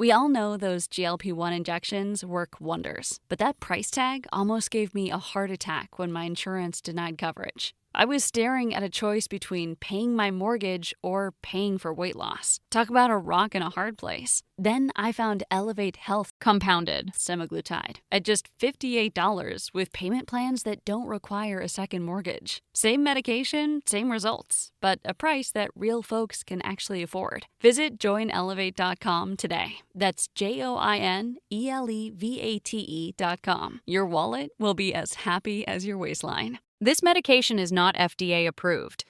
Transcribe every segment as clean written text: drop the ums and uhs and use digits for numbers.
We all know those GLP-1 injections work wonders, but that price tag almost gave me a heart attack when my insurance denied coverage. I was staring at a choice between paying my mortgage or paying for weight loss. Talk about a rock and a hard place. Then I found Elevate Health compounded semaglutide at just $58 with payment plans that don't require a second mortgage. Same medication, same results, but a price that real folks can actually afford. Visit joinelevate.com today. That's JOINELEVATE.com. Your wallet will be as happy as your waistline. This medication is not FDA approved.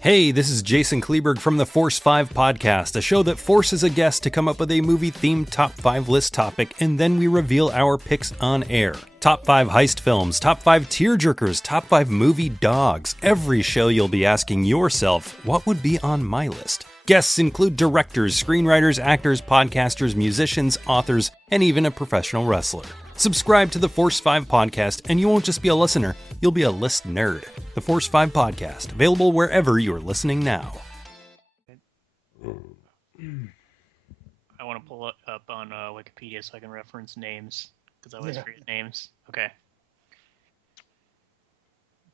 Hey, this is Jason Kleberg from the Force 5 podcast, a show that forces a guest to come up with a movie-themed top 5 list topic, and then we reveal our picks on air. Top 5 heist films, top 5 tearjerkers, top 5 movie dogs. Every show you'll be asking yourself, what would be on my list? Guests include directors, screenwriters, actors, podcasters, musicians, authors, and even a professional wrestler. Subscribe to the Force 5 podcast, and you won't just be a listener, you'll be a list nerd. The Force 5 podcast, available wherever you're listening now. I want to pull it up on Wikipedia so I can reference names, because I always forget names. Okay.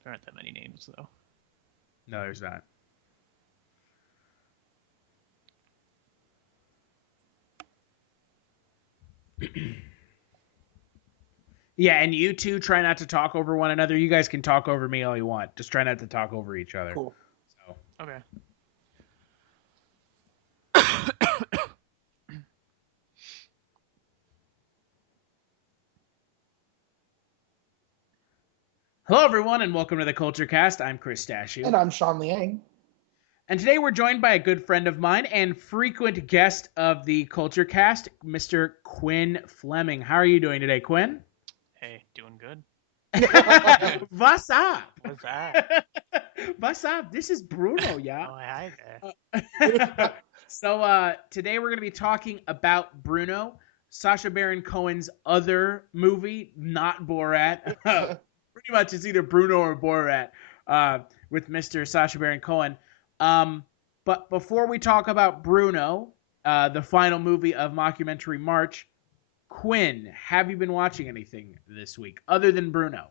There aren't that many names, though. No, there's not. Yeah, and you two try not to talk over one another. You guys can talk over me all you want. Just try not to talk over each other. Cool. So. Okay. Hello, everyone, and welcome to the Kulturecast. I'm Chris Stachiw. And I'm Sean Liang. And today we're joined by a good friend of mine and frequent guest of the Kulturecast, Mr. Quinn Fleming. How are you doing today, Quinn? Hey, doing good. What's up? What's that? What's up? This is Brüno, yeah. Oh, hi there. So today we're going to be talking about Brüno, Sacha Baron Cohen's other movie, not Borat. Pretty much it's either Brüno or Borat with Mr. Sacha Baron Cohen. But before we talk about Brüno, the final movie of Mockumentary March, Quinn, have you been watching anything this week other than Brüno?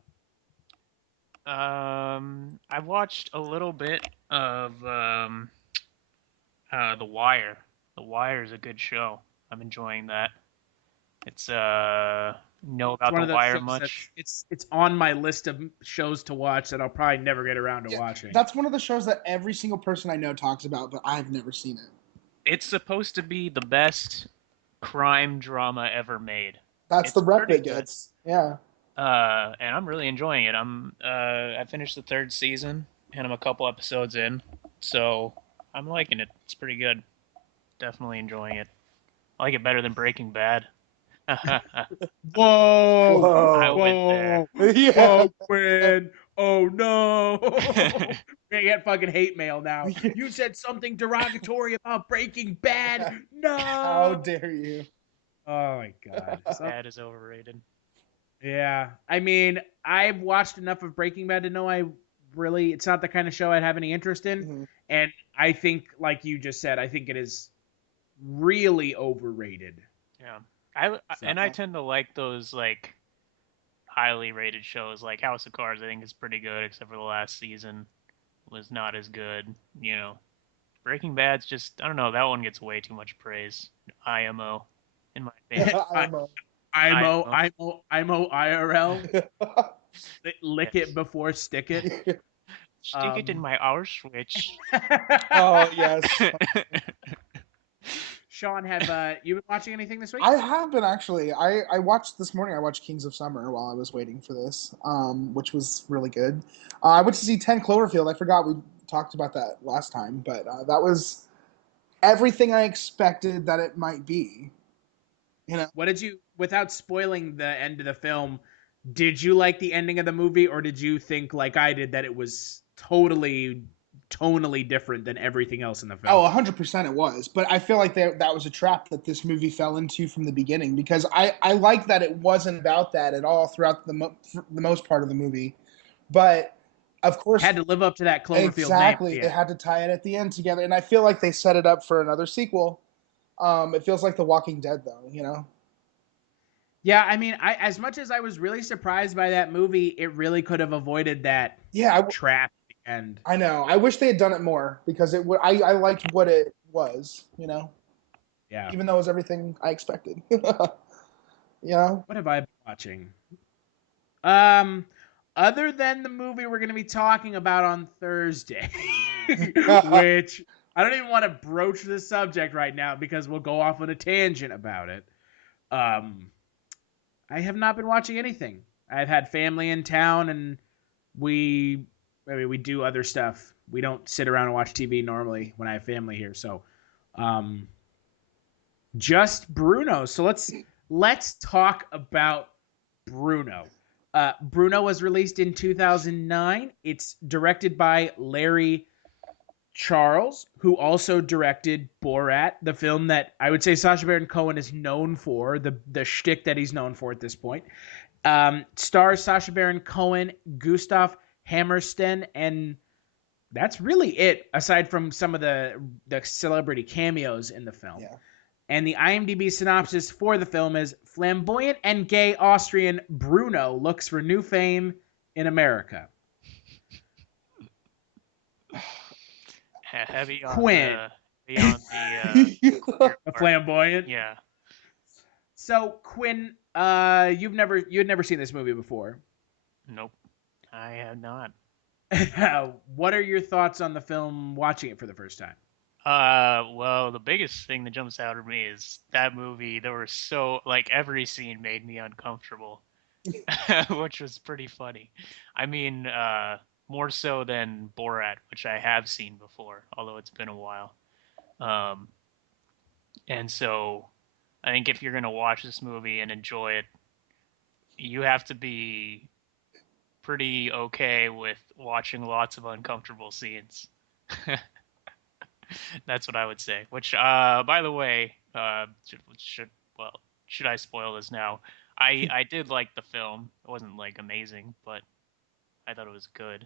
I've watched a little bit of The Wire. The Wire is a good show. I'm enjoying that. It's know about The Wire much? It's on my list of shows to watch that I'll probably never get around to watching. That's one of the shows that every single person I know talks about, but I've never seen it. It's supposed to be the best crime drama ever made. That's the rep it gets. Yeah. And I'm really enjoying it. I finished the 3rd season and I'm a couple episodes in, so I'm liking it. It's pretty good. Definitely enjoying it. I like it better than Breaking Bad. Whoa! I went there. Yeah. Whoa, Quinn! Oh no! We get fucking hate mail now. You said something derogatory about Breaking Bad. No! How dare you? Oh my god! Bad is overrated. Yeah, I mean, I've watched enough of Breaking Bad to know it's not the kind of show I'd have any interest in. Mm-hmm. And I think, like you just said, I think it is really overrated. Yeah. I tend to like those like highly rated shows like House of Cards. I think is pretty good, except for the last season was not as good. You know, Breaking Bad's just, I don't know, that one gets way too much praise. IMO, in my opinion. IMO IRL. Lick it before stick it. Stick it in my Auschwitz. Oh yes. Sean, have you been watching anything this week? I have been actually. I watched this morning. I watched Kings of Summer while I was waiting for this, which was really good. I went to see 10 Cloverfield. I forgot we talked about that last time, but that was everything I expected that it might be. You know, what did you, without spoiling the end of the film, did you like the ending of the movie, or did you think, like I did, that it was tonally different than everything else in the film? Oh, 100% it was. But I feel like that was a trap that this movie fell into from the beginning, because I like that it wasn't about that at all throughout the most part of the movie. But, of course... It had to live up to that Cloverfield exactly. name. It had to tie it at the end together. And I feel like they set it up for another sequel. It feels like The Walking Dead, though, you know? Yeah, I mean, as much as I was really surprised by that movie, it really could have avoided that Yeah, trap at the end. I know. I wish they had done it more because I liked what it was, you know? Yeah. Even though it was everything I expected. You know? What have I been watching? Other than the movie we're going to be talking about on Thursday, which I don't even want to broach the subject right now because we'll go off on a tangent about it. I have not been watching anything. I've had family in town, and we do other stuff. We don't sit around and watch TV normally when I have family here. So, just Brüno. So let's talk about Brüno. Brüno was released in 2009. It's directed by Larry Charles, who also directed Borat, the film that I would say Sacha Baron Cohen is known for, the shtick that he's known for at this point. Stars Sacha Baron Cohen, Gustav Hammersten, and that's really it, aside from some of the celebrity cameos in the film. Yeah. And the IMDb synopsis for the film is: flamboyant and gay Austrian Brüno looks for new fame in America. Heavy on Quinn. the Flamboyant. Yeah. So Quinn, you had never seen this movie before. Nope, I have not. What are your thoughts on the film watching it for the first time? Well, the biggest thing that jumps out at me is that movie. There were every scene made me uncomfortable, which was pretty funny. I mean, more so than Borat, which I have seen before, although it's been a while. And so I think if you're going to watch this movie and enjoy it, you have to be pretty okay with watching lots of uncomfortable scenes. That's what I would say. Which, by the way, should I spoil this now? I did like the film. It wasn't amazing, but I thought it was good.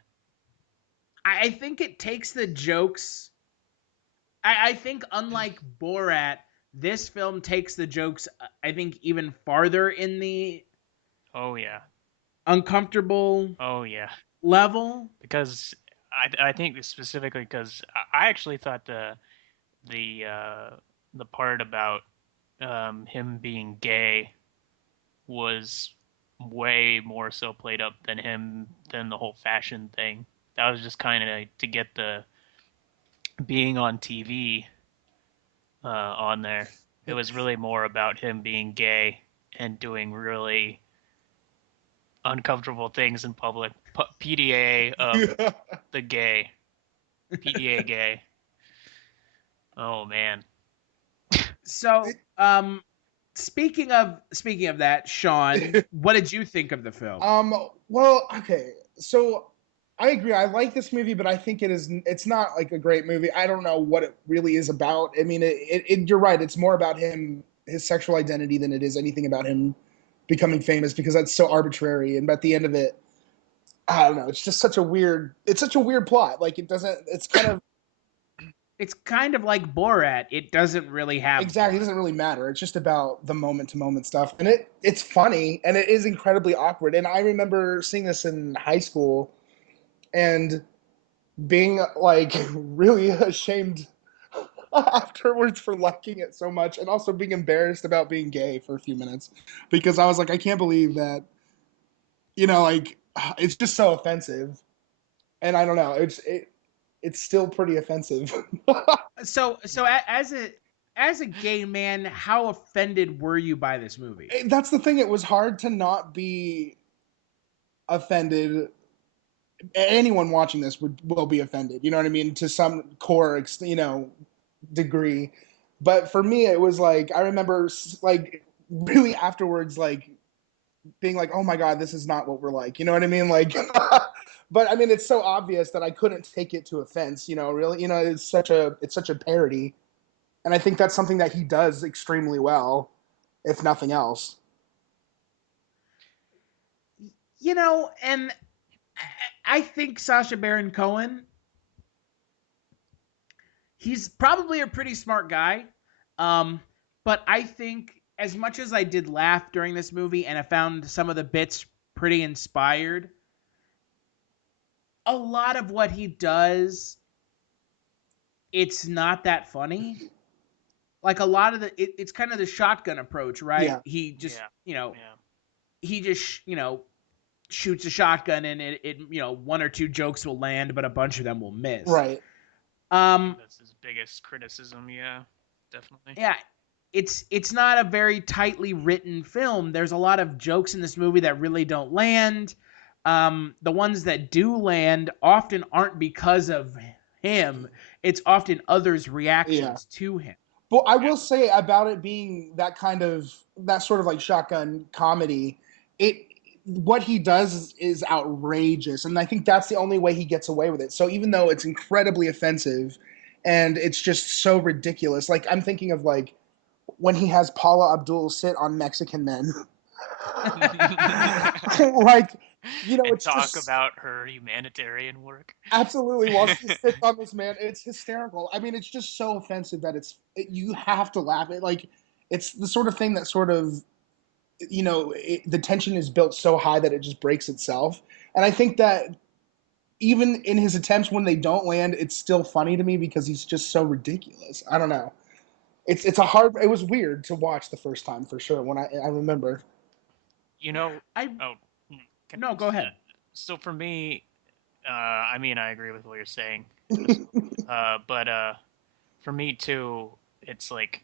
I think it takes the jokes. I think unlike Borat, this film takes the jokes, I think, even farther in the Oh yeah. uncomfortable Oh yeah. level. Because I think specifically because I actually thought the part about him being gay was way more so played up than the whole fashion thing. That was just kind of to get the being on TV on there. It was really more about him being gay and doing really uncomfortable things in public. PDA of the gay. PDA gay. Oh man. So, speaking of that, Sean, what did you think of the film? Well, okay. So I agree. I like this movie, but I think it's not like a great movie. I don't know what it really is about. I mean, you're right. It's more about his sexual identity than it is anything about him becoming famous, because that's so arbitrary. And at the end of it, I don't know. It's just such a weird plot. Like It's kind of like Borat. It doesn't really have exactly. It doesn't really matter. It's just about the moment to moment stuff, and it's funny, and it is incredibly awkward. And I remember seeing this in high school, and being really ashamed afterwards for liking it so much, and also being embarrassed about being gay for a few minutes, because I was like, I can't believe that, it's just so offensive, and I don't know, it's still pretty offensive. So as a gay man, how offended were you by this movie? That's the thing. It was hard to not be offended. Anyone watching this will be offended. You know what I mean? To some core, degree. But for me, it was I remember really afterwards, being like, oh my God, this is not what we're like. You know what I mean? But I mean, it's so obvious that I couldn't take it to offense, really, it's such a parody. And I think that's something that he does extremely well, if nothing else. And I think Sacha Baron Cohen, he's probably a pretty smart guy. But I think as much as I did laugh during this movie and I found some of the bits pretty inspired, a lot of what he does, it's not that funny. Like a lot of it's kind of the shotgun approach, right? Yeah. He just, Yeah. he just, shoots a shotgun and it one or two jokes will land, but a bunch of them will miss. Right. That's his biggest criticism. Yeah, definitely. Yeah. It's not a very tightly written film. There's a lot of jokes in this movie that really don't land. The ones that do land often aren't because of him. It's often others' reactions to him. But I will say about it being that sort of like shotgun comedy, what he does is outrageous, and I think that's the only way he gets away with it. So even though it's incredibly offensive and it's just so ridiculous, like I'm thinking of like when he has Paula Abdul sit on Mexican men. Like, and it's talk just, about her humanitarian work. Absolutely, while she sits on this man, it's hysterical. I mean, it's just so offensive that you have to laugh. It's the sort of thing that sort of, the tension is built so high that it just breaks itself. And I think that even in his attempts when they don't land, it's still funny to me because he's just so ridiculous. I don't know. It was weird to watch the first time for sure when I remember. No, go ahead. So for me, I mean, I agree with what you're saying. But for me too, it's like,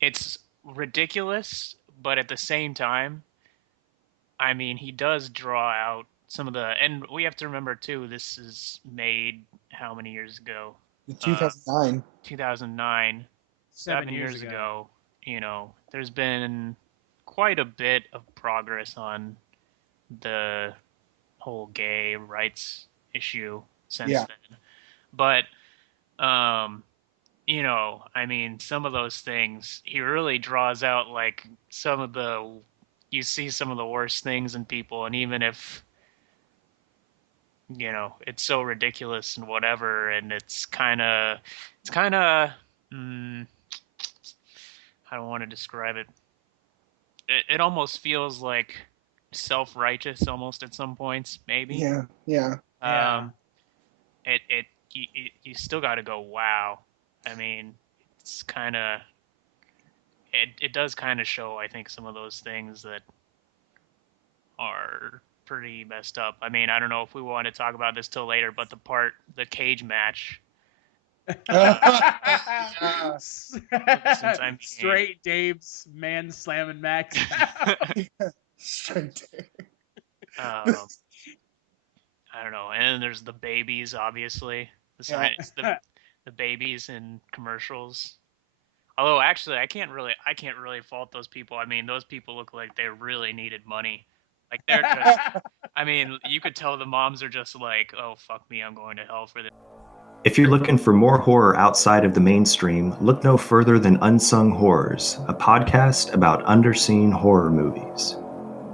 it's ridiculous, but at the same time, I mean, he does draw out some of and we have to remember too, this is made how many years ago? 2009. 2009. 7 years ago. There's been quite a bit of progress on the whole gay rights issue since then. But, I mean, some of those things, he really draws out, like, you see some of the worst things in people, and even if, it's so ridiculous and whatever, and it's kind of, I don't want to describe it. It almost feels like self-righteous almost at some points, maybe. Yeah. You still got to go, wow. I mean, it's kind of, it does kind of show, I think, some of those things that are pretty messed up. I mean, I don't know if we want to talk about this till later, but the cage match. Straight Dave's man slamming Max. Straight Dave. I don't know. And then there's the babies, obviously. The babies in commercials. Although actually, I can't really fault those people. I mean, those people look like they really needed money. Like they're just. I mean, you could tell the moms are just like, "Oh fuck me, I'm going to hell for this." If you're looking for more horror outside of the mainstream, look no further than Unsung Horrors, a podcast about underseen horror movies.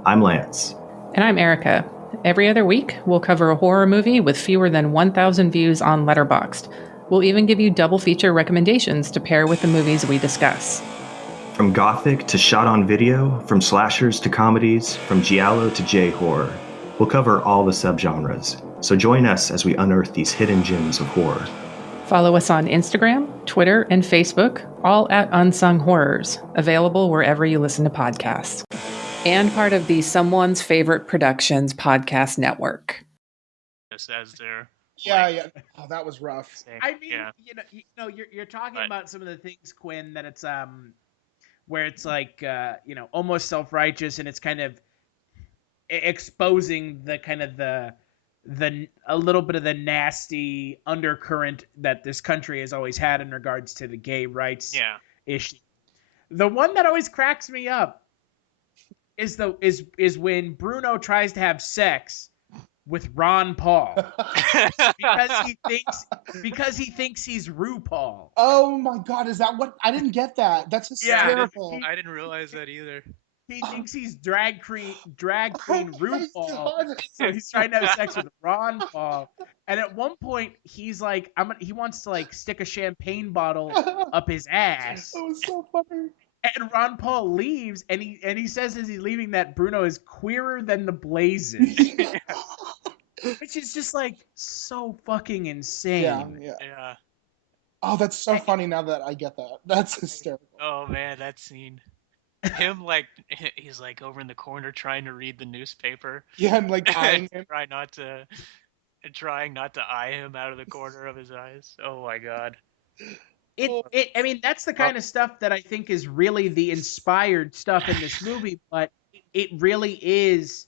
I'm Lance. And I'm Erica. Every other week, we'll cover a horror movie with fewer than 1,000 views on Letterboxd. We'll even give you double feature recommendations to pair with the movies we discuss. From gothic to shot on video, from slashers to comedies, from giallo to J-horror. We'll cover all the subgenres. So join us as we unearth these hidden gems of horror. Follow us on Instagram, Twitter, and Facebook, all at Unsung Horrors, available wherever you listen to podcasts. And part of the Someone's Favorite Productions podcast network. As their yeah. Oh, that was rough. I mean, you're talking about some of the things, Quinn, that it's where it's like almost self-righteous, and it's kind of exposing the kind of the a little bit of the nasty undercurrent that this country has always had in regards to the gay rights issue. The one that always cracks me up is when Brüno tries to have sex with Ron Paul because he thinks he's RuPaul. Oh my God, is that what? I didn't get that. That's hysterical. I didn't realize that either. he thinks he's drag queen RuPaul, God. so he's trying to have sex with Ron Paul. And at one point, he's like, he wants to like stick a champagne bottle up his ass. That was so funny. And Ron Paul leaves, and he says as he's leaving that Brüno is queerer than the blazes, which is just like so fucking insane. Yeah. Oh, that's so funny now that I get that. That's hysterical. Oh man, that scene. Him like he's like over in the corner trying to read the newspaper. Yeah, and like eyeing him. Trying not to eye him out of the corner of his eyes. Oh my god. I mean, that's the kind of stuff that I think is really the inspired stuff in this movie, but it really is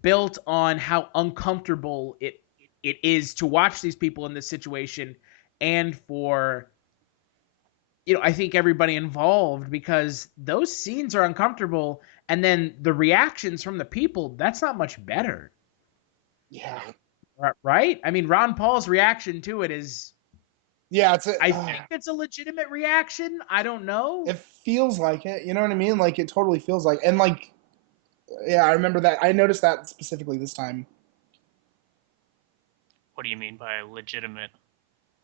built on how uncomfortable it is to watch these people in this situation, and for, I think everybody involved, because those scenes are uncomfortable, and then the reactions from the people, that's not much better. Yeah. Right? I mean, Ron Paul's reaction to it is... Yeah, I think it's a legitimate reaction. I don't know. It feels like it. You know what I mean? Like, it totally feels like... And, like... Yeah, I remember that. I noticed that specifically this time. What do you mean by legitimate?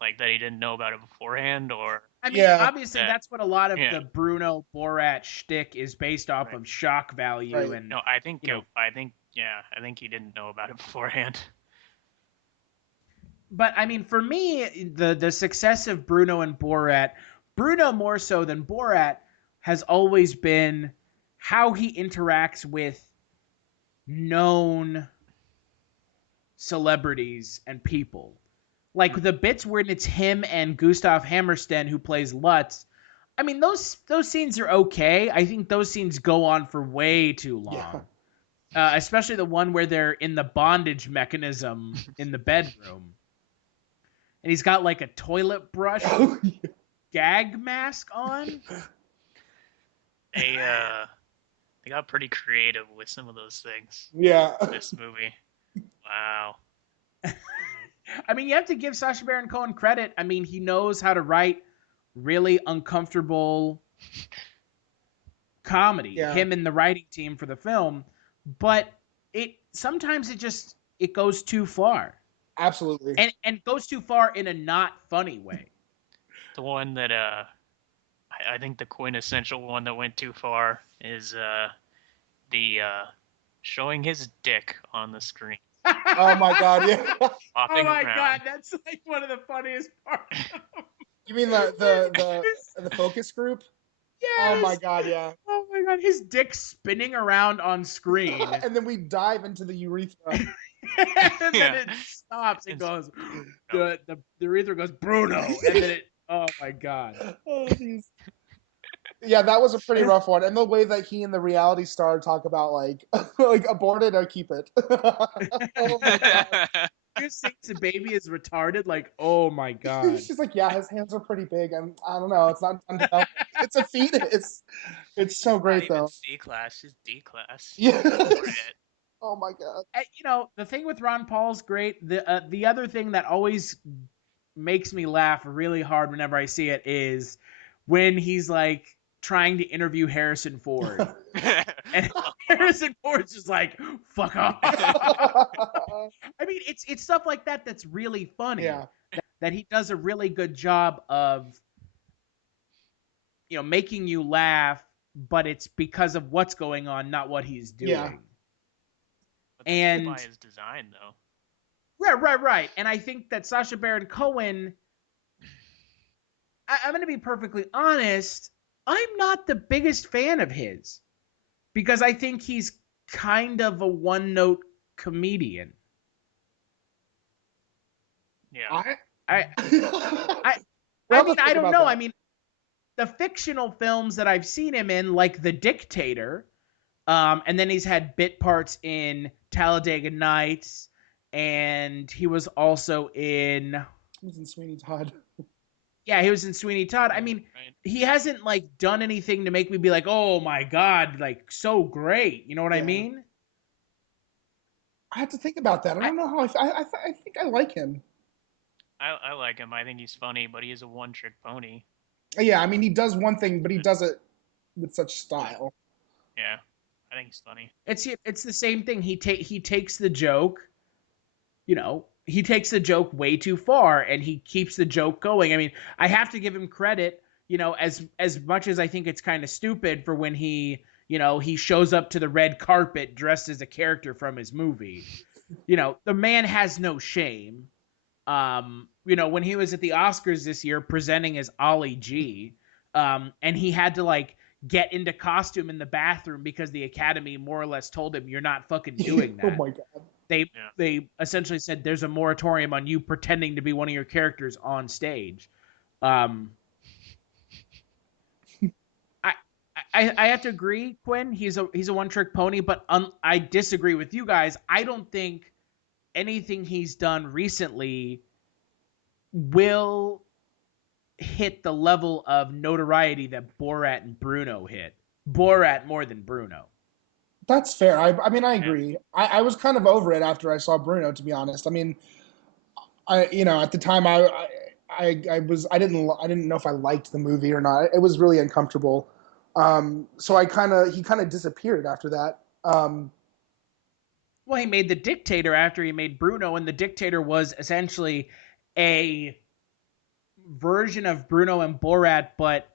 Like that he didn't know about it beforehand, or... I mean, obviously that's what a lot of the Brüno Borat shtick is based off of shock value. Right. And no, I think he didn't know about it beforehand. But I mean, for me, the success of Brüno and Borat, Brüno more so than Borat, has always been how he interacts with known celebrities and people. Like the bits where it's him and Gustav Hammersten who plays Lutz. I mean, those scenes are okay. I think those scenes go on for way too long. Yeah. Especially the one where they're in the bondage mechanism in the bedroom. And he's got like a toilet brush gag mask on. They got pretty creative with some of those things. Yeah. This movie. Wow. I mean, you have to give Sacha Baron Cohen credit. I mean, he knows how to write really uncomfortable comedy. Yeah. Him and the writing team for the film. But sometimes it goes too far. Absolutely. And goes too far in a not funny way. The one that I think the quintessential one that went too far is the showing his dick on the screen. Oh my god, yeah. Oh my god, that's like one of the funniest parts. You mean the focus group? Yeah. Oh my god, yeah. Oh my god, his dick spinning around on screen. And then we dive into the urethra. And then it stops. It goes, the urethra goes, Brüno. And then oh my god. Oh, geez. Yeah, that was a pretty rough one. And the way that he and the reality star talk about like abort it or keep it. Oh my god. You think the baby is retarded? Like, oh my god. She's like, yeah, his hands are pretty big, and I don't know, it's not it's a fetus. It's so great though. C class, it's D class. Yeah. Oh my god. The thing with Ron Paul's great. The other thing that always makes me laugh really hard whenever I see it is when he's like trying to interview Harrison Ford. And Harrison Ford's just like, fuck off. I mean, it's stuff like that that's really funny. Yeah. That he does a really good job of, making you laugh, but it's because of what's going on, not what he's doing. Yeah. But that's by his design, though. Right. And I think that Sacha Baron Cohen, I'm going to be perfectly honest, I'm not the biggest fan of his because I think he's kind of a one-note comedian. Yeah. I don't know. I mean, the fictional films that I've seen him in, like The Dictator, and then he's had bit parts in Talladega Nights, and he was also in... He was in Sweeney Todd. Yeah, he was in Sweeney Todd. I mean, He hasn't, done anything to make me be like, oh, my God, so great. You know what I mean? I have to think about that. I don't know how I think I like him. I like him. I think he's funny, but he is a one-trick pony. Yeah, I mean, he does one thing, but he does it with such style. Yeah. I think he's funny. It's the same thing. He takes the joke, he takes the joke way too far, and he keeps the joke going. I mean, I have to give him credit, as much as I think it's kind of stupid for when he shows up to the red carpet dressed as a character from his movie. The man has no shame. When he was at the Oscars this year presenting as Ollie G, and he had to get into costume in the bathroom because the Academy more or less told him, you're not fucking doing that. Oh my God. They essentially said there's a moratorium on you pretending to be one of your characters on stage. I have to agree, Quinn. He's a one-trick pony, but I disagree with you guys. I don't think anything he's done recently will hit the level of notoriety that Borat and Brüno hit. Borat more than Brüno. That's fair. I mean, I agree. I was kind of over it after I saw Brüno, to be honest. I mean, at the time I didn't know if I liked the movie or not. It was really uncomfortable. So he kind of disappeared after that. Well, he made The Dictator after he made Brüno, and The Dictator was essentially a version of Brüno and Borat, but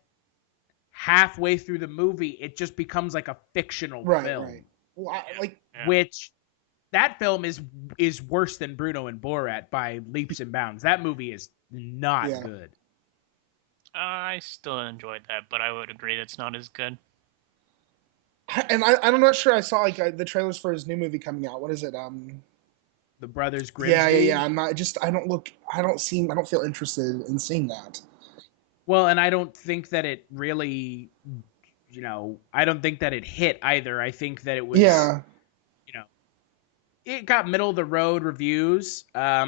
halfway through the movie, it just becomes like a fictional film. Right. Well, which that film is worse than Brüno and Borat by leaps and bounds. That movie is not good. I still enjoyed that, but I would agree that's not as good. And I'm not sure I saw the trailers for his new movie coming out. What is it? The Brothers Grimsby. Yeah. I don't feel interested in seeing that. Well, and I don't think that it really, I don't think that it hit either. I think that it was, it got middle of the road reviews. But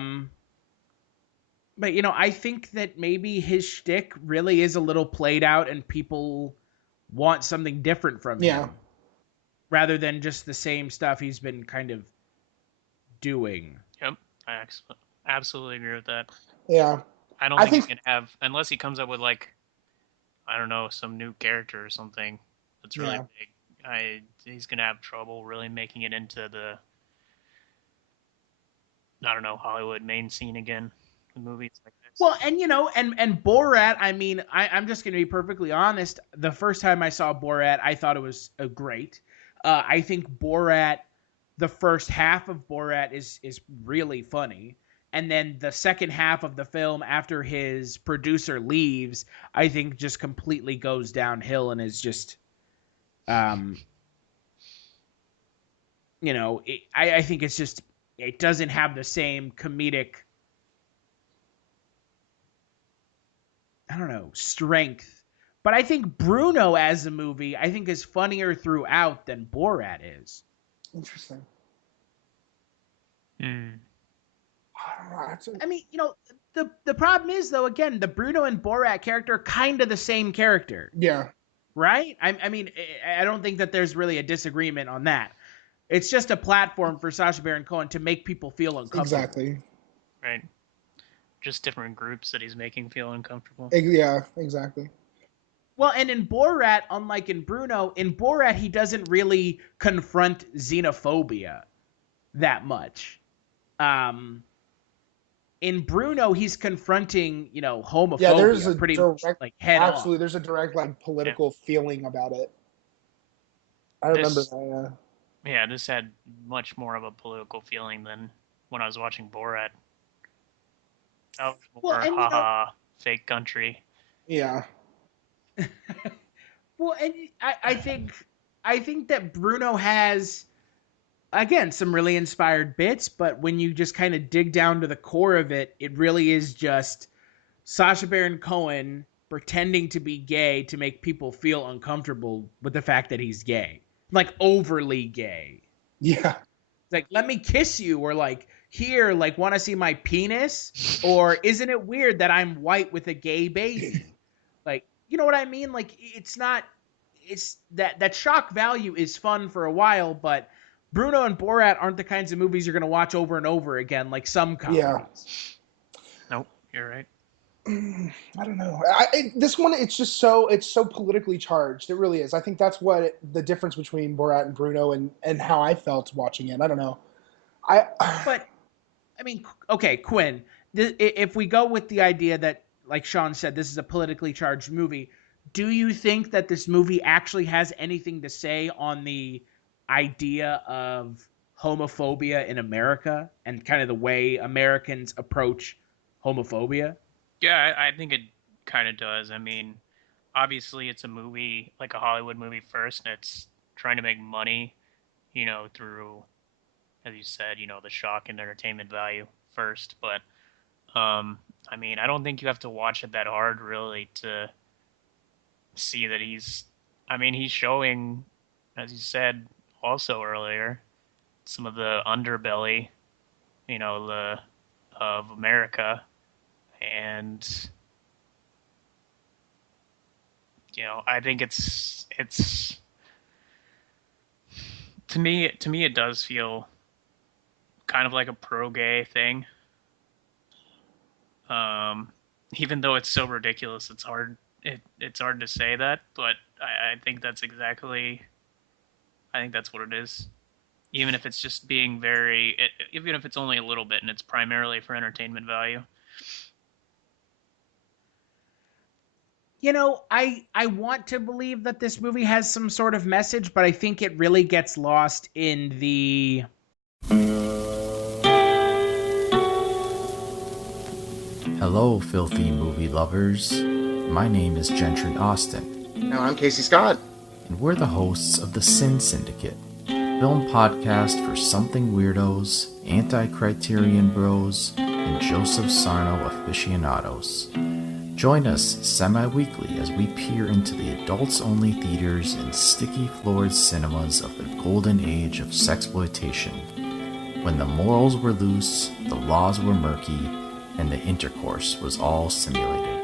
I think that maybe his shtick really is a little played out, and people want something different from him, rather than just the same stuff he's been kind of doing. Yep, I absolutely agree with that. Yeah. I don't think he can have, unless he comes up with I don't know, some new character or something that's really big. He's gonna have trouble really making it into the, I don't know, Hollywood main scene again with movies like this. Well, and and Borat. I mean, I'm just gonna be perfectly honest. The first time I saw Borat, I thought it was great. I think Borat, the first half of Borat is really funny. And then the second half of the film, after his producer leaves, I think just completely goes downhill and is just, I think it's just, it doesn't have the same comedic, strength. But I think Brüno as a movie, I think is funnier throughout than Borat is. Interesting. I mean, the problem is, though, again, the Brüno and Borat character are kind of the same character. Yeah. Right? I mean, I don't think that there's really a disagreement on that. It's just a platform for Sacha Baron Cohen to make people feel uncomfortable. Exactly. Right. Just different groups that he's making feel uncomfortable. Yeah, exactly. Well, and in Borat, unlike in Borat, he doesn't really confront xenophobia that much. In Brüno, he's confronting, homophobia. Yeah, there's a pretty direct, much, head absolutely. on. There's a direct political feeling about it. I remember that. Yeah, this had much more of a political feeling than when I was watching Borat. That was more fake country. Yeah. Well, and I think that Brüno has, again, some really inspired bits, but when you just kind of dig down to the core of it, it really is just Sacha Baron Cohen pretending to be gay to make people feel uncomfortable with the fact that he's gay. Overly gay. Yeah. Let me kiss you, or here, want to see my penis? Or isn't it weird that I'm white with a gay baby? You know what I mean? It's not, it's that shock value is fun for a while, but Brüno and Borat aren't the kinds of movies you're going to watch over and over again, like some comedies. Yeah. Nope, you're right. I don't know. This one, it's so politically charged. It really is. I think that's what the difference between Borat and Brüno and how I felt watching it. I don't know. But I mean, okay, Quinn. If we go with the idea that, like Sean said, this is a politically charged movie, do you think that this movie actually has anything to say on the idea of homophobia in America and kind of the way Americans approach homophobia? Yeah, I think it kind of does. I mean, obviously it's a movie, like a Hollywood movie first, and it's trying to make money, through, as you said, the shock and entertainment value first. But I mean, I don't think you have to watch it that hard really to see that he's showing, as you said also earlier, some of the underbelly, the of America, and I think it's to me it does feel kind of like a pro-gay thing. Even though it's so ridiculous, it's hard to say that, but I think that's what it is. Even if it's just being even if it's only a little bit and it's primarily for entertainment value. I want to believe that this movie has some sort of message, but I think it really gets lost in the Hello, filthy movie lovers. My name is Gentry Austin. And I'm Casey Scott. And we're the hosts of the Sin Syndicate, film podcast for something weirdos, anti-criterion bros, and Joseph Sarno aficionados. Join us semi-weekly as we peer into the adults-only theaters and sticky-floored cinemas of the golden age of sexploitation, when the morals were loose, the laws were murky, and the intercourse was all simulated.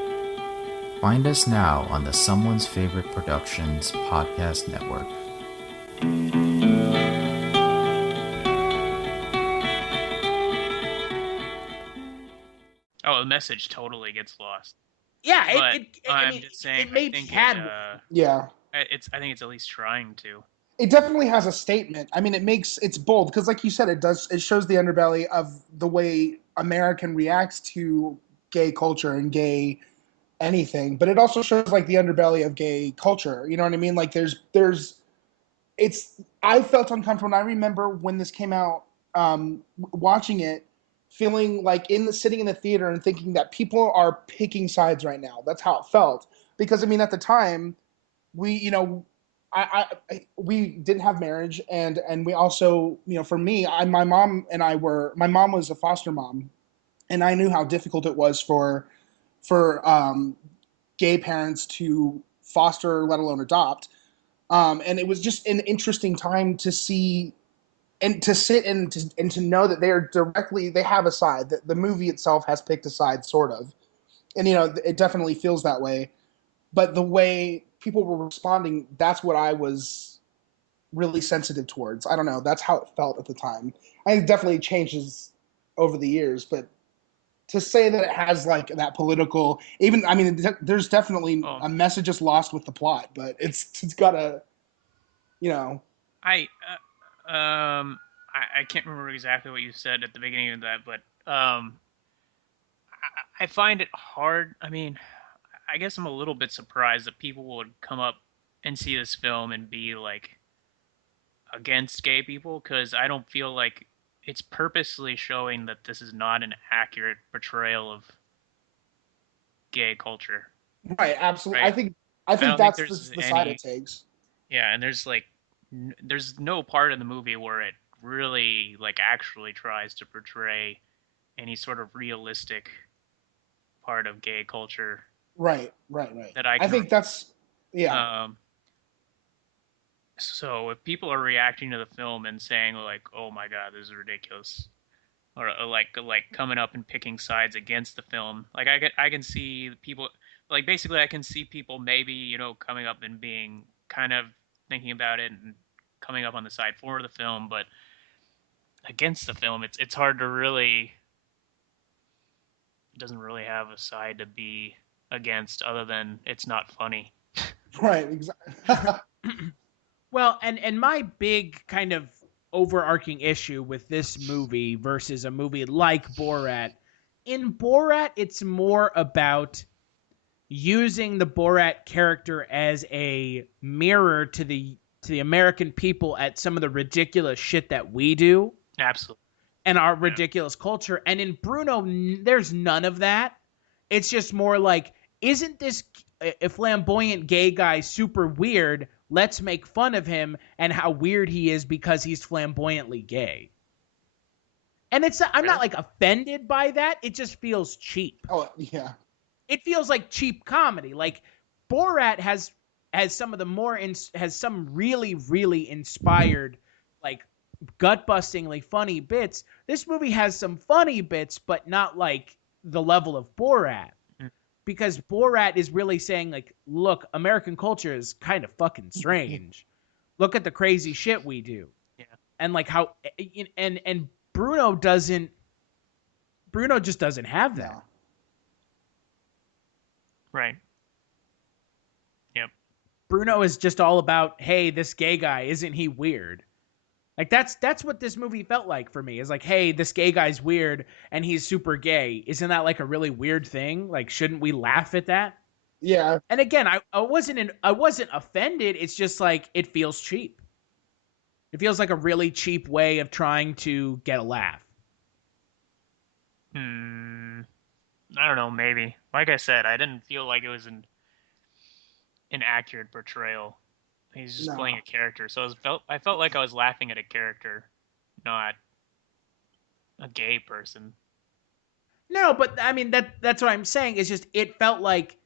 Find us now on the Someone's Favorite Productions podcast network. Oh, the message totally gets lost. Yeah, I'm just saying. It maybe had. Yeah. I think it's at least trying to. It definitely has a statement. I mean, it's bold because, like you said, it shows the underbelly of the way American reacts to gay culture and gay anything, but it also shows like the underbelly of gay culture. You know what I mean? Like I felt uncomfortable. And I remember when this came out, watching it, feeling like sitting in the theater and thinking that people are picking sides right now. That's how it felt. Because I mean, at the time, we didn't have marriage, and we also, for me, my mom was a foster mom, and I knew how difficult it was for gay parents to foster, let alone adopt. And it was just an interesting time to see and to sit and to know that they have a side, that the movie itself has picked a side, sort of. And, it definitely feels that way. But the way people were responding, that's what I was really sensitive towards. I don't know. That's how it felt at the time. I think it definitely changes over the years, but to say that it has like that political, there's definitely a message just lost with the plot, but it's got a, I can't remember exactly what you said at the beginning of that, but I find it hard. I mean, I guess I'm a little bit surprised that people would come up and see this film and be like against gay people, because I don't feel like it's purposely showing that this is not an accurate portrayal of gay culture. Right, absolutely. Right? I think that's the side it takes. Yeah, and there's no part of the movie where it really like actually tries to portray any sort of realistic part of gay culture. Right. That I think that's, yeah. So if people are reacting to the film and saying like, "Oh my God, this is ridiculous," or like coming up and picking sides against the film, like I can see people, like basically I can see people maybe coming up and being kind of thinking about it and coming up on the side for the film, but against the film, it's hard to really doesn't really have a side to be against other than it's not funny. Right, exactly. Well, and my big kind of overarching issue with this movie versus a movie like Borat, in Borat, it's more about using the Borat character as a mirror to the American people at some of the ridiculous shit that we do. Absolutely. And our ridiculous culture. And in Brüno, there's none of that. It's just more like, isn't this a flamboyant gay guy super weird? Let's make fun of him and how weird he is because he's flamboyantly gay. And I'm not like offended by that. It just feels cheap. Oh, yeah. It feels like cheap comedy. Like Borat has some of the has some really, really inspired, like gut-bustingly funny bits. This movie has some funny bits, but not like the level of Borat. Because Borat is really saying, like, look, American culture is kind of fucking strange. Look at the crazy shit we do. Yeah. And like how and Brüno just doesn't have that. No. Right. Yep. Brüno is just all about, hey, this gay guy, isn't he weird? Like that's what this movie felt like for me. Is like, hey, this gay guy's weird and he's super gay. Isn't that like a really weird thing? Like, shouldn't we laugh at that? Yeah. And again, I wasn't offended. It's just like it feels cheap. It feels like a really cheap way of trying to get a laugh. I don't know, maybe. Like I said, I didn't feel like it was an accurate portrayal. He's just playing a character, so I felt like I was laughing at a character, not a gay person. No, but I mean that's what I'm saying. It's just it felt like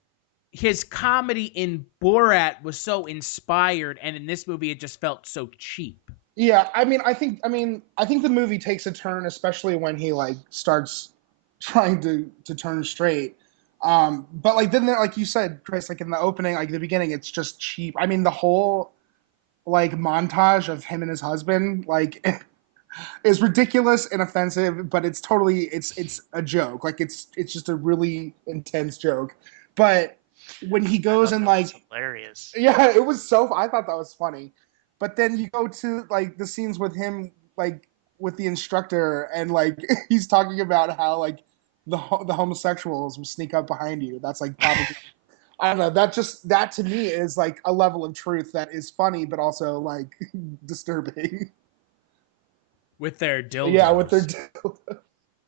his comedy in Borat was so inspired, and in this movie it just felt so cheap. Yeah, I think the movie takes a turn, especially when he like starts trying to turn straight. But like then there, like you said, Chris, like in the opening, like the beginning, it's just cheap. I mean, the whole like montage of him and his husband, like is ridiculous and offensive, but it's totally it's a joke. Like it's just a really intense joke. But when he goes and like hilarious. Yeah, it was so I thought that was funny. But then you go to like the scenes with him like with the instructor and like he's talking about how like the homosexuals will sneak up behind you. That's like probably I don't know. That to me is like a level of truth that is funny, but also like disturbing. With their dildos. Yeah, with their dildos.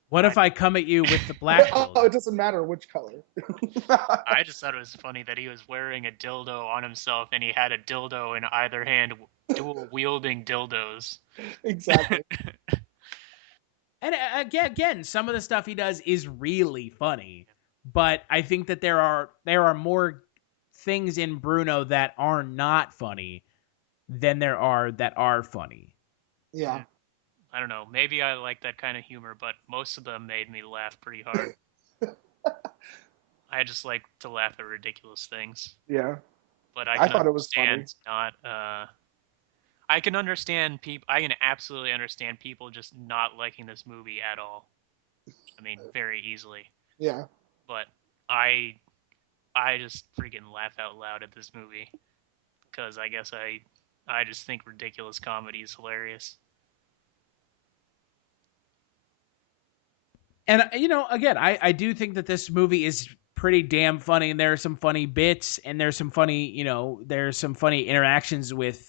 What if I come at you with the black dildo? Oh, it doesn't matter which color. I just thought it was funny that he was wearing a dildo on himself and he had a dildo in either hand, dual wielding dildos. Exactly. And again, some of the stuff he does is really funny, but I think that there are more things in Brüno that are not funny than there are that are funny. Yeah. I don't know. Maybe I like that kind of humor, but most of them made me laugh pretty hard. I just like to laugh at ridiculous things. Yeah. But I thought it was funny. I can understand people. I can absolutely understand people just not liking this movie at all. I mean, very easily. Yeah. But I just freaking laugh out loud at this movie because I guess I just think ridiculous comedy is hilarious. And again, I do think that this movie is pretty damn funny, and there are some funny bits, and there's some funny interactions with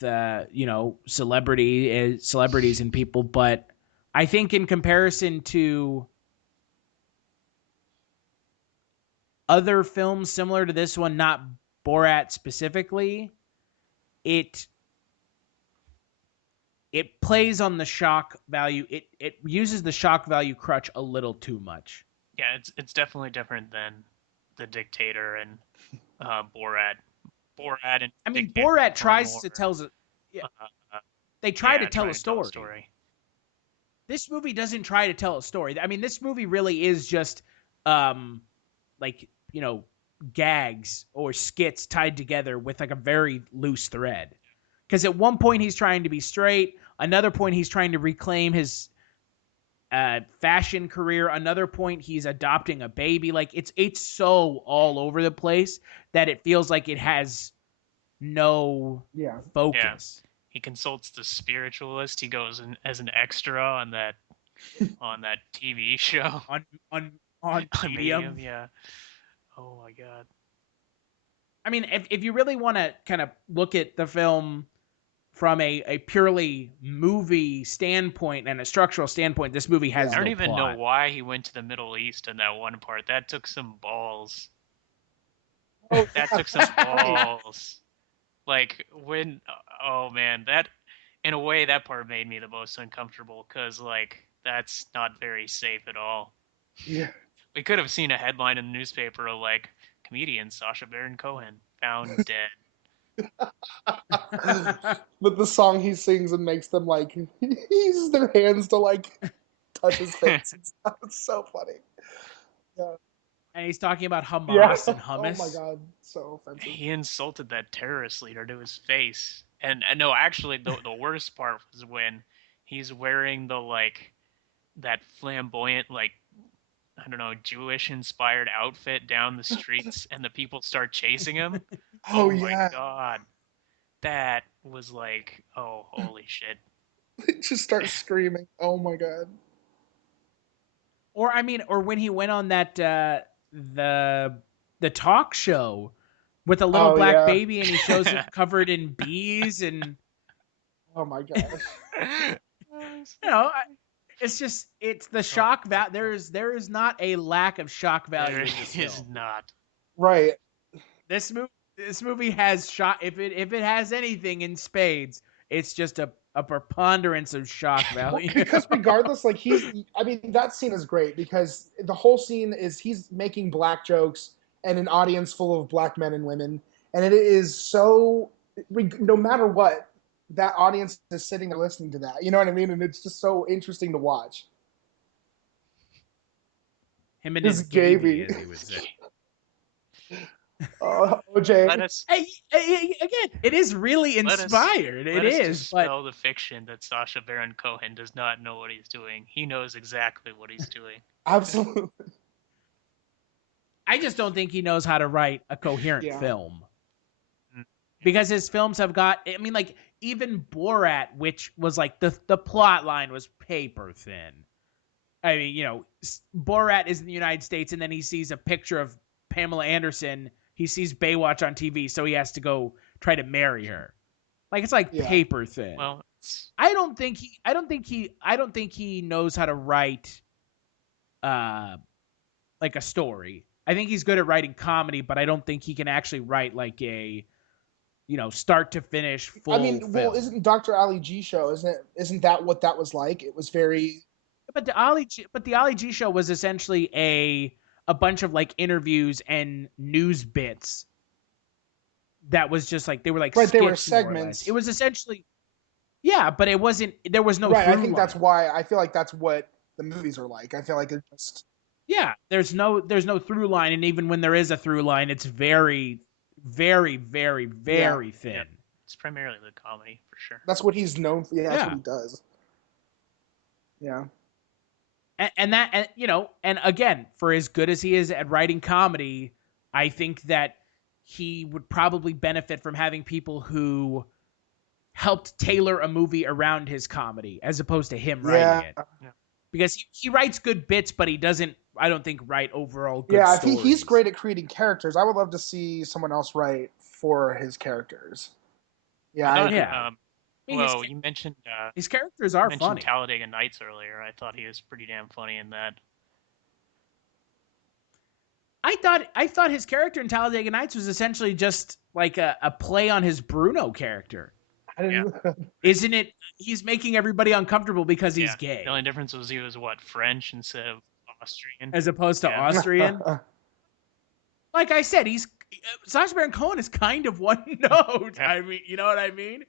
celebrities and people. But I think in comparison to other films similar to this one, not Borat specifically, it plays on the shock value. It uses the shock value crutch a little too much. Yeah, it's definitely different than The Dictator and Borat. Borat tries to tell they try to tell a story. This movie doesn't try to tell a story. I mean, this movie really is just gags or skits tied together with like a very loose thread. Because at one point he's trying to be straight, another point he's trying to reclaim his fashion career. Another point, he's adopting a baby. Like it's so all over the place that it feels like it has no focus. Yeah. He consults the spiritualist. He goes in as an extra on that TV show on Medium. Yeah. Oh my god. I mean, if you really want to kind of look at the film from a purely movie standpoint and a structural standpoint, this movie has I don't no even plot. know why he went to the Middle East in that one part. That took some balls. Oh, That took some balls. Like oh man, that in a way that part made me the most uncomfortable because like that's not very safe at all. Yeah. We could have seen a headline in the newspaper of like comedian Sacha Baron Cohen found dead. But the song he sings and makes them like he uses their hands to like touch his face. It's so funny. Yeah. And he's talking about Hamas and hummus. Oh my god, so offensive. He insulted that terrorist leader to his face. And no, actually, the worst part was when he's wearing that flamboyant, like, I don't know, Jewish-inspired outfit down the streets, and the people start chasing him. Oh my god. That was like, oh, holy shit. They just start screaming. Oh my god. Or when he went on that the talk show with a little black baby and he shows it covered in bees and oh my gosh. It's the shock value. There is not a lack of shock value in this film. Is not. Right. This movie has shock. If it has anything in spades, it's just a preponderance of shock value. Because regardless, like that scene is great because the whole scene is he's making black jokes and an audience full of black men and women, and it is so no matter what, that audience is sitting there listening to that. You know what I mean? And it's just so interesting to watch. Him and his baby, as he would say. OJ. Again, it is really inspired. Let us dispel the fiction that Sacha Baron Cohen does not know what he's doing. He knows exactly what he's doing. Absolutely. I just don't think he knows how to write a coherent film. Because his films have got, I mean, like, even Borat, which was like, the plot line was paper thin. I mean, you know, Borat is in the United States, and then he sees a picture of Pamela Anderson. He sees Baywatch on TV, so he has to go try to marry her. Like, it's like paper thin. Well, I don't think he knows how to write, like a story. I think he's good at writing comedy, but I don't think he can actually write like a, you know, start to finish full. I mean, well, isn't Dr. Ali G show? Isn't that what that was like? It was very. But the Ali G show was essentially a bunch of like interviews and news bits. That was just like they were like right. Skits, they were segments. It was essentially, but it wasn't. There was no right. I think line. that's why I feel like that's what the movies are like. I feel like it's just. Yeah, there's no through line, and even when there is a through line, it's very, very, very, very thin. Yeah. It's primarily the comedy for sure. That's what he's known for. Yeah, that's what he does. Yeah. And you know, and again, for as good as he is at writing comedy, I think that he would probably benefit from having people who helped tailor a movie around his comedy as opposed to him writing it. Yeah. Because he writes good bits, but he doesn't, I don't think, write overall good stories. He's great at creating characters. I would love to see someone else write for his characters. Yeah. Well, you mentioned his characters are funny. Talladega Nights earlier. I thought he was pretty damn funny in that. I thought his character in Talladega Nights was essentially just like a play on his Brüno character. Isn't it? He's making everybody uncomfortable because he's gay. The only difference was he was French instead of Austrian, as opposed to Austrian. Like I said, Sacha Baron Cohen is kind of one note. I mean, you know what I mean?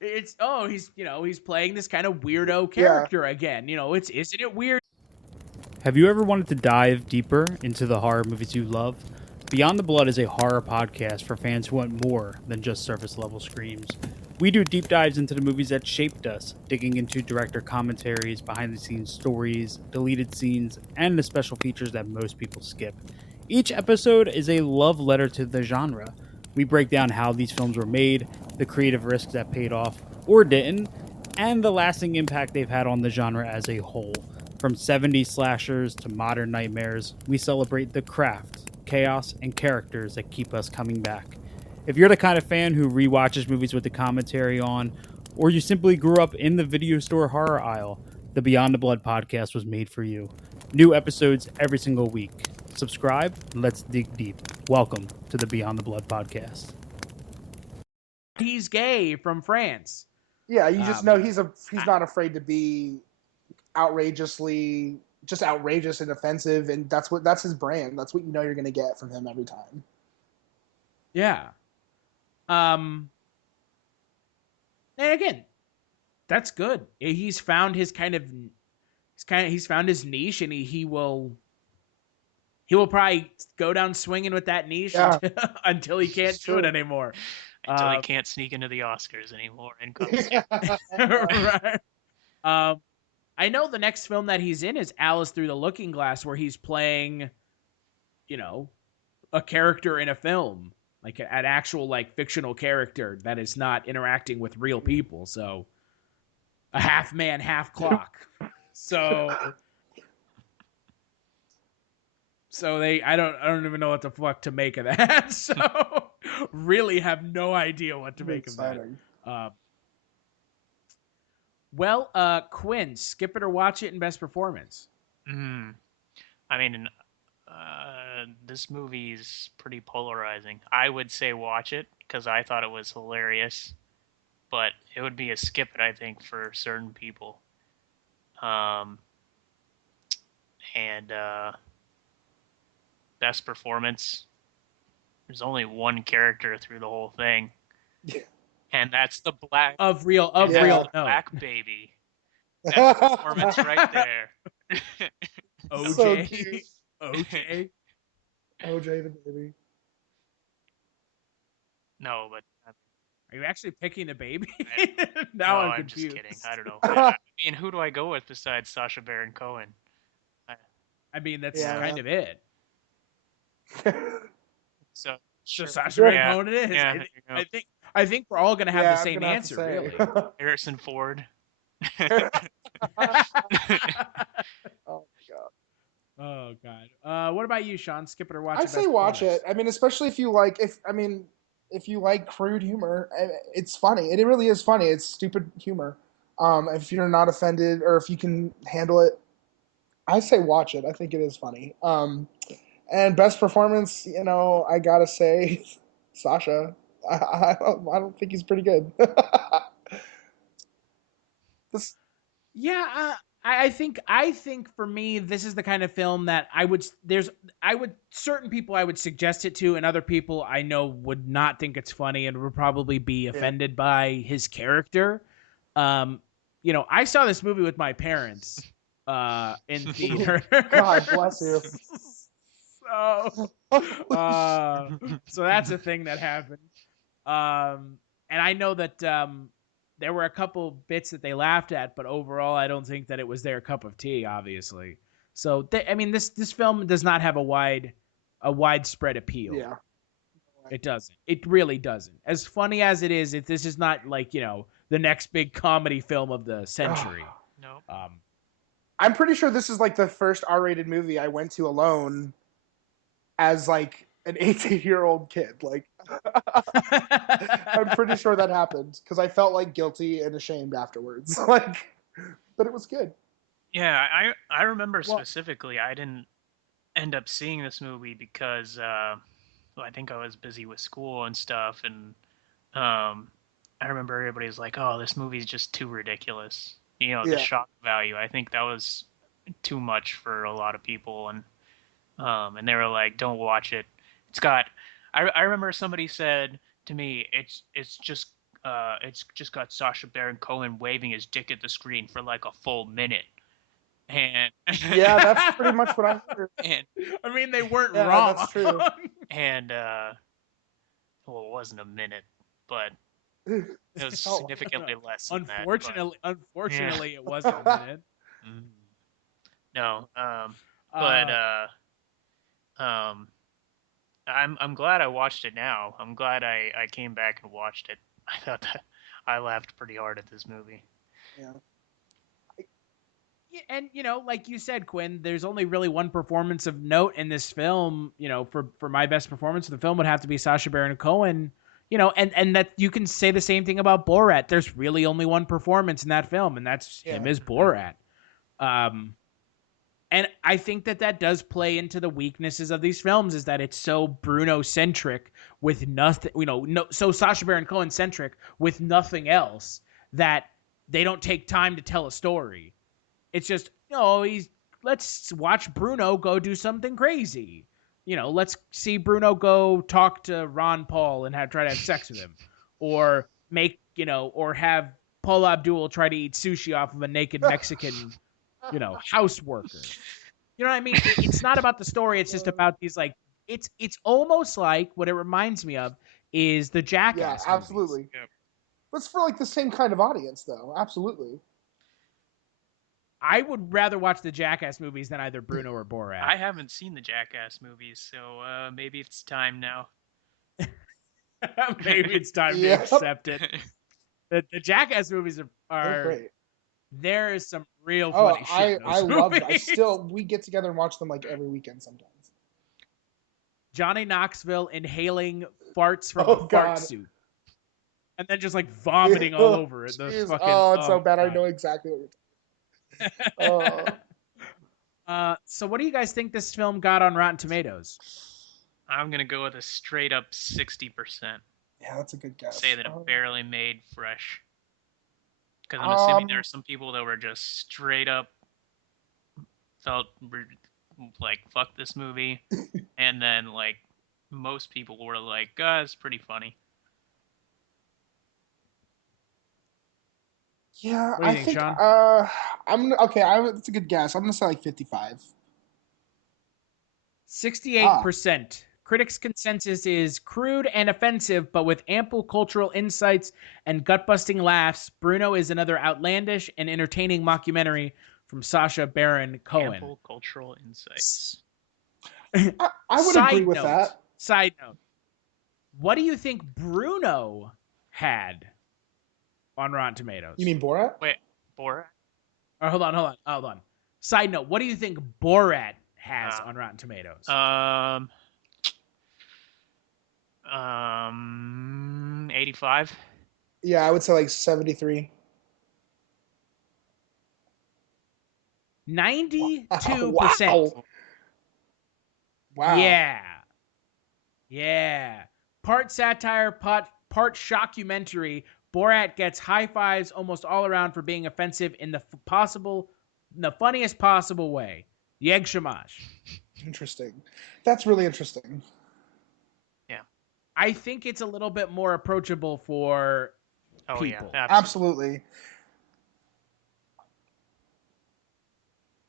It's he's playing this kind of weirdo character again. You know, isn't it weird? Have you ever wanted to dive deeper into the horror movies you love? Beyond the Blood is a horror podcast for fans who want more than just surface level screams. We do deep dives into the movies that shaped us, digging into director commentaries, behind-the-scenes stories, deleted scenes, and the special features that most people skip. Each episode is a love letter to the genre. We break down how these films were made, the creative risks that paid off or didn't, and the lasting impact they've had on the genre as a whole. From 70s slashers to modern nightmares, we celebrate the craft, chaos, and characters that keep us coming back. If you're the kind of fan who rewatches movies with the commentary on, or you simply grew up in the video store horror aisle, the Beyond the Blood podcast was made for you. New episodes every single week. Subscribe, and let's dig deep. Welcome to the Beyond the Blood podcast. He's gay from France. Yeah, you just know he's not afraid to be outrageous and offensive, and that's his brand. That's what you know you're going to get from him every time. Yeah. And again, that's good. He's found his he's found his niche, and he will probably go down swinging with that niche until he can't do it anymore. Until he can't sneak into the Oscars anymore and right. I know the next film that he's in is Alice Through the Looking Glass, where he's playing, a character in a film. Like an actual fictional character that is not interacting with real people. So a half man, half clock. So I don't even know what the fuck to make of that. So really have no idea what to make of that. Quinn, skip it or watch it in best performance. I mean, this movie's pretty polarizing. I would say watch it because I thought it was hilarious, but it would be a skip it, I think, for certain people. Best performance. There's only one character through the whole thing, and that's the black black baby. That performance right there. OJ. OJ the baby. No, but are you actually picking the baby? I'm confused. Just kidding. I don't know. I mean, who do I go with besides Sacha Baron Cohen? I mean, that's kind of it. So Sacha Baron Cohen it is. Yeah, I think we're all gonna have the same answer, really. Harrison Ford. Oh God. What about you, Sean? Skip it or watch it? I say watch it. I mean, especially if you like crude humor, it's funny. It really is funny. It's stupid humor. If you're not offended or if you can handle it, I say watch it. I think it is funny. And best performance, I gotta say, Sacha. I don't think he's pretty good. I think for me, this is the kind of film that certain people I would suggest it to, and other people I know would not think it's funny and would probably be offended by his character. I saw this movie with my parents in theater. God bless you. So that's a thing that happened. And I know that there were a couple bits that they laughed at, but overall, I don't think that it was their cup of tea, obviously. So, this film does not have a widespread appeal. Yeah. It doesn't. It really doesn't. As funny as it is, this is not the next big comedy film of the century. No. I'm pretty sure this is the first R-rated movie I went to alone as an 18-year-old kid. I'm pretty sure that happened because I felt guilty and ashamed afterwards. But it was good. Yeah, I remember specifically I didn't end up seeing this movie because I think I was busy with school and stuff, and I remember everybody was like, "Oh, this movie's just too ridiculous." The shock value. I think that was too much for a lot of people, and they were like, "Don't watch it. It's got." I remember somebody said to me, "It's just got Sacha Baron Cohen waving his dick at the screen for a full minute." And yeah, that's pretty much what I heard. And they weren't wrong. That's true. And it wasn't a minute, but It was significantly less than Unfortunately, it wasn't a minute. No, I'm glad I watched it now. I'm glad I came back and watched it. I thought that I laughed pretty hard at this movie. Yeah. Yeah, and like you said, Quinn, there's only really one performance of note in this film. For my best performance of the film would have to be Sacha Baron Cohen. And that you can say the same thing about Borat. There's really only one performance in that film, and that's him as Borat. And I think that does play into the weaknesses of these films, is that it's so Brüno centric with nothing, so Sacha Baron Cohen centric with nothing else, that they don't take time to tell a story. It's just, let's watch Brüno go do something crazy. Let's see Brüno go talk to Ron Paul and try to have sex with him, or or have Paul Abdul try to eat sushi off of a naked Mexican, house worker. You know what I mean? It's not about the story. It's just about these, it's almost like what it reminds me of is the Jackass. Yeah, absolutely. Yep. But it's for the same kind of audience, though. Absolutely. I would rather watch the Jackass movies than either Brüno or Borat. I haven't seen the Jackass movies, so maybe it's time now. Maybe it's time to accept it. The Jackass movies are great. There is some real funny shit. I love them. We get together and watch them every weekend sometimes. Johnny Knoxville inhaling farts from a fart suit. And then just vomiting all over it. It's so bad. God. I know exactly what you're talking about. So what do you guys think this film got on Rotten Tomatoes? I'm gonna go with a straight up 60%. Yeah, that's a good guess. Say that it barely made fresh. Because I'm assuming there are some people that were just straight up felt like fuck this movie, and then most people were like, it's pretty funny. Yeah, what do you think, Sean? It's a good guess. I'm gonna say 55. 68%. Critics' consensus is crude and offensive, but with ample cultural insights and gut-busting laughs. Brüno is another outlandish and entertaining mockumentary from Sacha Baron Cohen. Ample cultural insights. I would agree with that. Side note: what do you think Brüno had on Rotten Tomatoes? You mean Borat? Wait, Borat? Hold on. Side note: what do you think Borat has on Rotten Tomatoes? 85. Yeah, I would say 73. 92%. Wow. Yeah. Part satire, part shockumentary. Borat gets high fives almost all around for being offensive in the funniest possible way. Yeg shamash. Interesting. That's really interesting. Yeah. I think it's a little bit more approachable for people. Yeah, absolutely.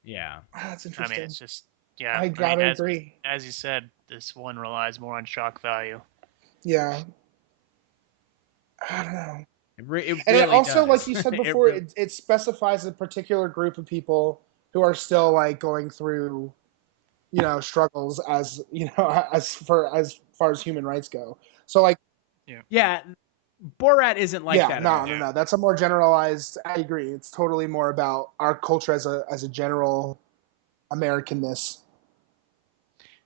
Yeah. That's interesting. I mean, it's just, yeah. I gotta agree. As you said, this one relies more on shock value. Yeah. I don't know. It really also, does. like you said before, it specifies a particular group of people who are still going through, struggles as far as human rights go. So yeah, Borat isn't like that. No. That's a more generalized. I agree. It's totally more about our culture as a general Americanness.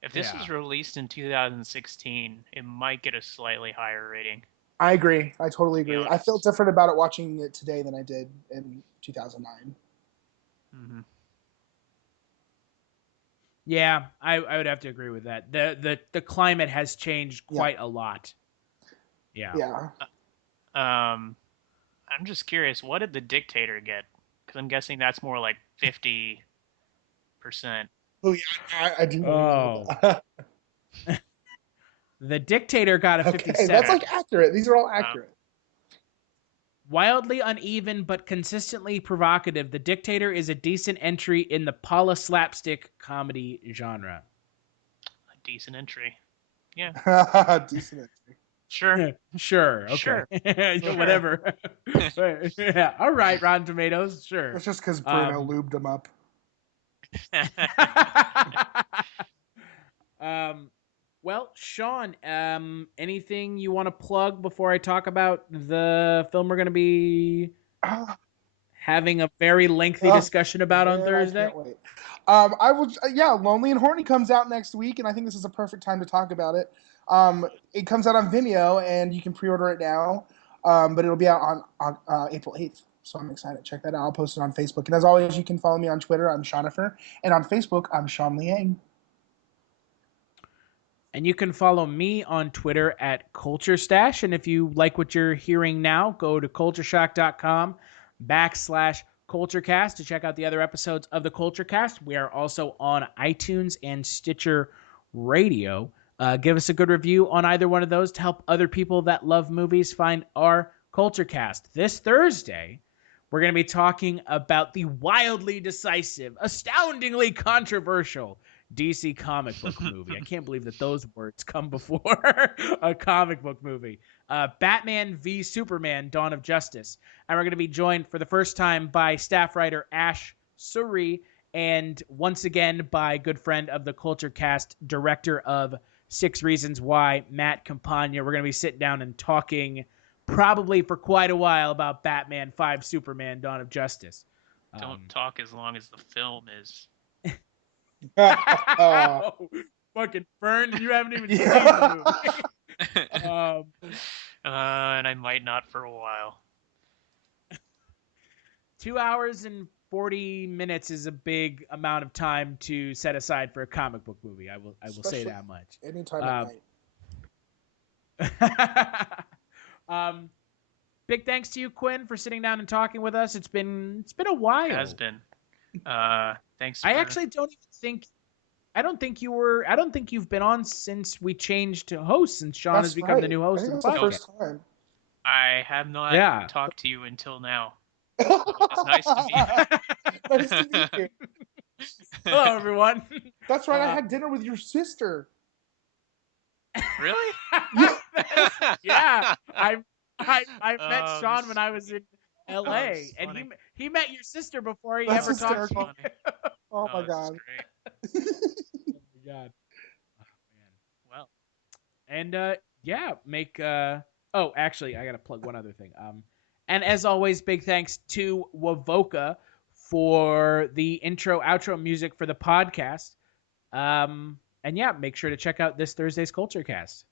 If this was released in 2016, it might get a slightly higher rating. I agree. I totally agree. I feel different about it watching it today than I did in 2009. Mm-hmm. Yeah, I would have to agree with that. The climate has changed quite a lot. Yeah. Yeah. I'm just curious, what did The Dictator get? Because I'm guessing that's more like 50%. Oh yeah, I do. Oh. The Dictator got a 57. That's accurate. These are all accurate. Wildly uneven but consistently provocative, The Dictator is a decent entry in the Paula slapstick comedy genre. A decent entry. Yeah. Decent entry. Sure. Sure. Okay. Sure. Whatever. Yeah. All right. Rotten Tomatoes. Sure. It's just because Brüno lubed him up. Well, Sean, anything you want to plug before I talk about the film we're going to be having a very lengthy discussion about on Thursday? I can't wait. Lonely and Horny comes out next week, and I think this is a perfect time to talk about it. It comes out on Vimeo, and you can pre-order it now, but it'll be out on April 8th. So I'm excited. Check that out. I'll post it on Facebook. And as always, you can follow me on Twitter. I'm Shonifer. And on Facebook, I'm Sean Liang. And you can follow me on Twitter at Kulturestash. And if you like what you're hearing now, go to cultureshock.com/Kulturecast to check out the other episodes of the Kulturecast. We are also on iTunes and Stitcher Radio. Give us a good review on either one of those to help other people that love movies find our Kulturecast. This Thursday, we're going to be talking about the wildly decisive, astoundingly controversial DC comic book movie. I can't believe that those words come before a comic book movie. Batman v Superman: Dawn of Justice. And we're going to be joined for the first time by staff writer Ash Suri, and once again by good friend of the Kulturecast, director of 6 Reasons Why, Matt Campagna. We're going to be sitting down and talking probably for quite a while about Batman 5 Superman: Dawn of Justice. Don't talk as long as the film is. Fucking Fern, you haven't even seen the movie. And I might not for a while. 2 hours and 40 minutes is a big amount of time to set aside for a comic book movie. I will say that much. Anytime at night. Big thanks to you, Quinn, for sitting down and talking with us. It's been a while. It has been. Thanks. I actually don't think you've been on since we changed to host, since Sean has become the new host of the podcast. First time. I have not talked to you until now. It's nice to meet you. Nice to meet you. Hello, everyone. That's right. I had dinner with your sister. Really? Yeah. I met Sean when I was in L.A. and he met your sister before he ever talked to me. Oh my god. Oh my god. Oh man. Well. And actually I gotta plug one other thing. And as always, big thanks to Wavoka for the intro outro music for the podcast. And make sure to check out this Thursday's Kulturecast.